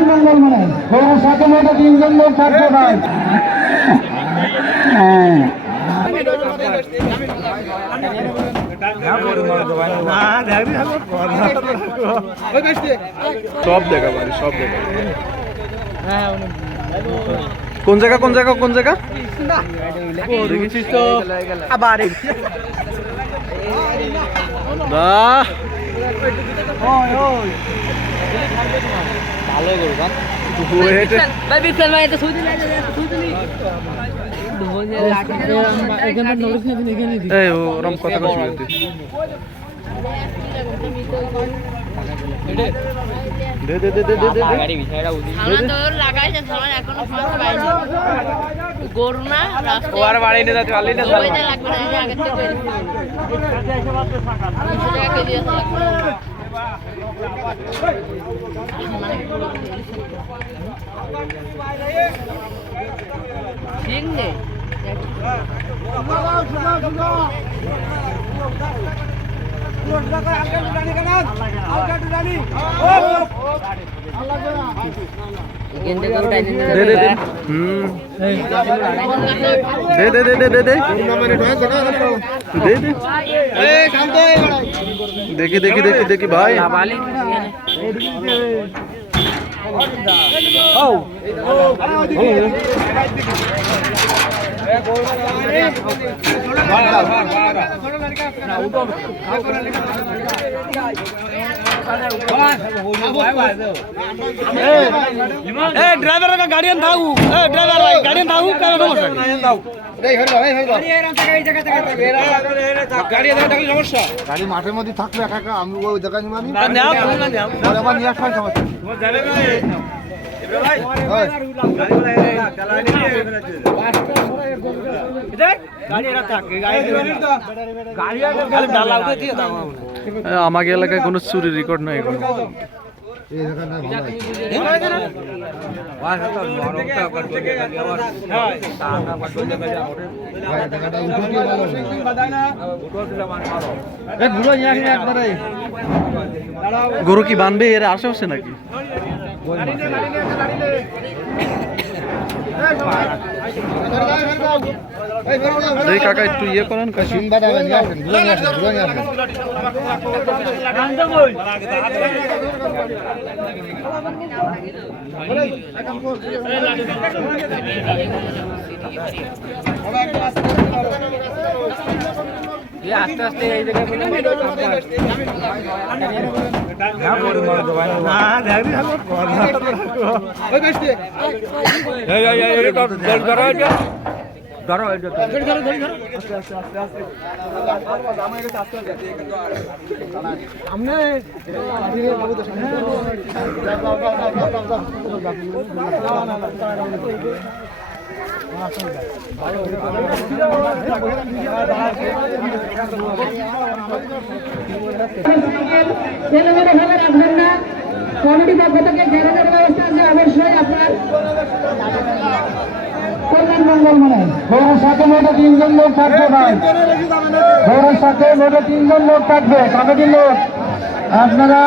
কল্যাণ মঙ্গল মানে গরুর সাথে মতো 3 জন লোক থাকবে ভাই। সব দেখা ভাই, সব দেখা। কোন জায়গা কোন জায়গা কোন জায়গা দেখেছিস তো আবার ভালো করো ওরম কথা গরু না ঠিক নেই দেখি দেখি দেখি দেখি ভাই ड्राइवर का गाड़ी था ड्राइवर भाई गाड़ी था সমস্যা গাড়ি মাঠের মধ্যে থাকবে একা একা, আমি ওই দোকানে মানি আবার নিয়ে আসবেন আমাকে এলাকায় কোনো চুরি রেকর্ড নাই এখন। গরু কি বানবে এর আশেপাশে নাকি? কাকা একটু ইয়ে করেন আস্তে আস্তে এই কমিটি পক্ষ থেকে গ্যারেজের ব্যবস্থা আছে, অবশ্যই আপনার কল্যাণ মঙ্গল মানে গরুর সাথে মোটে 3 জন লোক থাকবে ভাই। গরুর সাথে মোটে 3 জন লোক থাকবে, কমিটির লোক। আপনারা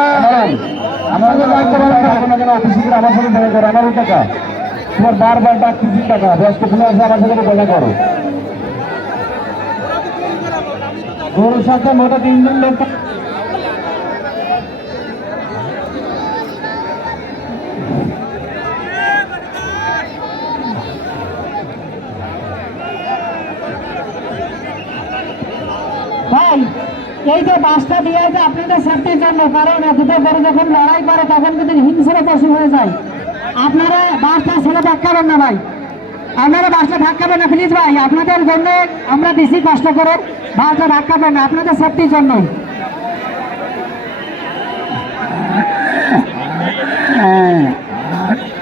আমাদের রাখতে পারেন না, কোনো যেন অফিসিকে আমার সাথে দেখা করো, আমারও টাকা তোমার বারবার ডাকতেছি টাকা, ব্যস্ত তুমি আসে আমার সাথে দেখা করো। গরুর সাথে মোটে 3 জন লোক ভাই। এই যে বাসটা দিয়ে আছে আপনাদের সেফটির জন্য, কারণ দুটো গরু যখন লড়াই করে তখন কিন্তু হিংস্র পশু হয়ে যায়। আপনারা বাসটা ছেড়ে ধাক্কাবেন না ভাই, আপনারা বাসটা ধাক্কাবেন না প্লিজ ভাই, আপনাদের জন্য আমরা বেশি কষ্ট করে বাসটা ধাক্কাবেন না, আপনাদের সেফটির জন্য।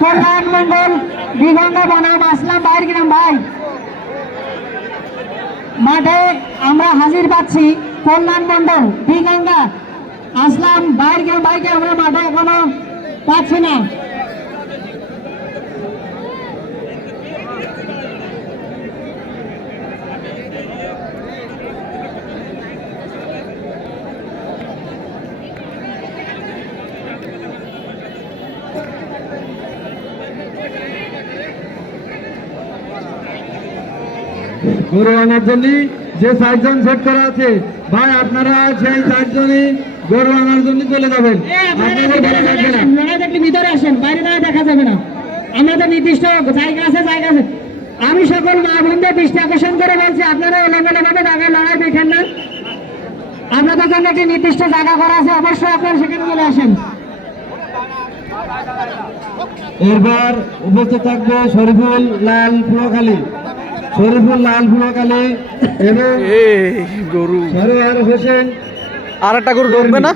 কল্যাণ মঙ্গল দিগঙ্গা বনাম আসলাম বাইর গ্রাম ভাই, মাঠে আমরা হাজির পাচ্ছি। কল্যাণ মন্ডল দিগঙ্গা আসলাম বাইর গ্রাম ভাইকে আমরা মাঠে এখনো পাচ্ছি না। গরু আনার জন্য যে 4 জন সেট করা আছে ভাই, আপনারা সেই 4 জনই গরু আনার জন্য চলে যাবেন। আপনাদের ভালো লাগবে না। লড়াই দেখলে ভিতরে আসেন, বাইরে দাঁড়িয়ে দেখা যাবে না। আমাদের নির্দিষ্ট জায়গা আছে, জায়গা আছে। আমি সকল মা বোনদের দৃষ্টি আকর্ষণ করে বলছি, আপনারা এলোমেলোভাবে দাঁড়িয়ে লড়াই দেখেন না। আপনাদের জন্য একটি নির্দিষ্ট জায়গা করা আছে, অবশ্যই আপনারা সেখানে চলে আসেন। এরপর উপস্থিত থাকবে শরীফুল লাল ফুলকালী, শরীফুল লাল ফুলকালী এবং এই গরু সরোয়ার হোসেন। আর একটা গরু ঢুকবে না?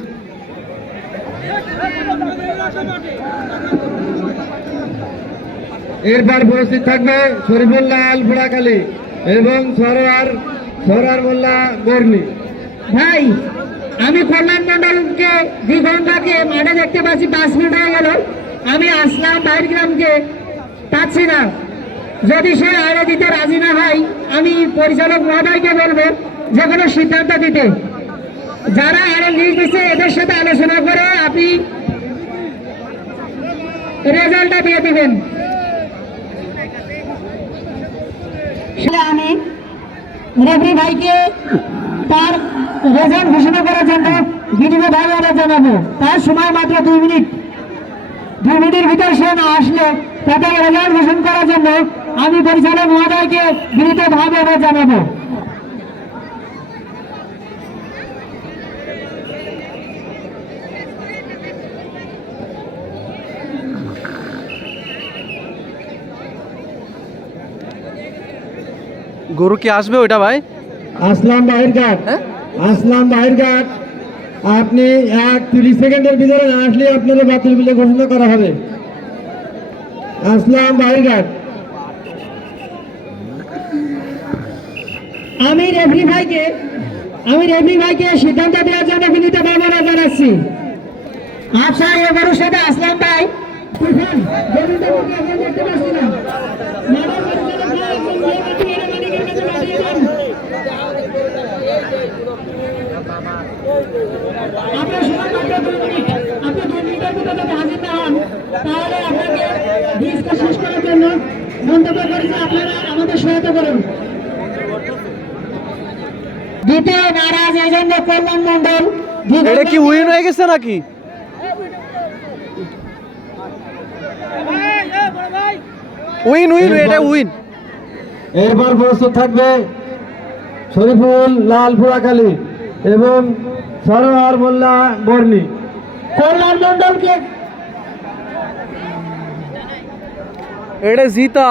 এরপর উপস্থিত থাকবে শরীফুল লাল ফুলকালী এবং সরোয়ার মোল্লা বর্ণী। ভাই, আমি কল্যাণ মন্ডলকে দিগন্ধাকে মাঠে দেখতে পাচ্ছি, 5 মিনিট হয়ে গেল। আমি আসলাম বাইর গ্রামকে পাচ্ছি না। যদি সে আড়ে দিতে রাজি না হয়, আমি পরিচালক মহোদয়কে বলবো যে কোনো সিদ্ধান্ত দিতে। যারা আড়ে লিস্ট দিচ্ছে এদের সাথে আলোচনা করে আপনি রেজাল্টটা দিয়ে দিবেন। আমি রেফরি ভাইকে তার রেজাল্ট ঘোষণা করার জন্য বিনীতভাবে আমরা জানাবো। তার সময় মাত্র 2 মিনিট। 2 মিনিটের ভিতর সে না আসলে তাদের রেজাল্ট ঘোষণা করার জন্য আমি পরিচালক মহোদয়কে বিনীতভাবে আমরা জানাবো। গরু কি আসবে ওইটা ভাই? আসলাম বাহিরঘাট, হ্যাঁ? আসলাম বাহিরঘাট, আপনি 30 সেকেন্ডের ভিতরে না আসলে আপনাদের বাতিল বলে ঘোষণা করা হবে। আসলাম বাহিরঘাট। আমি রেফরি ভাইকে সিদ্ধান্ত দেওয়ার জন্য বিনীতভাবে আমরা জানাচ্ছি। আচ্ছা, এবারের সাথে আসলাম ভাই। দেখতে পাচ্ছি না। আপনার সময় মাত্র 2 মিনিট। আপনি 2 মিনিটের ভিতরে যদি হাজির না হন, তাহলে আপনাকে ডিসকাস শেষ করার জন্য মন্তব্য করেছে আপনারা আমাদের সহায়তা করুন। দ্বিতীয় নারাজ এই জন্য কল্যাণ মন্ডল। এটা কি উইন হয়ে গেছে নাকি? উইন উইন, এটা উইন। এরপর প্রস্তুত থাকবে শরীফুল লাল ফুলকালী এবং সরোয়ার মোল্লা বর্ণী। কল্যাণ মন্ডলকে এটা জিতা।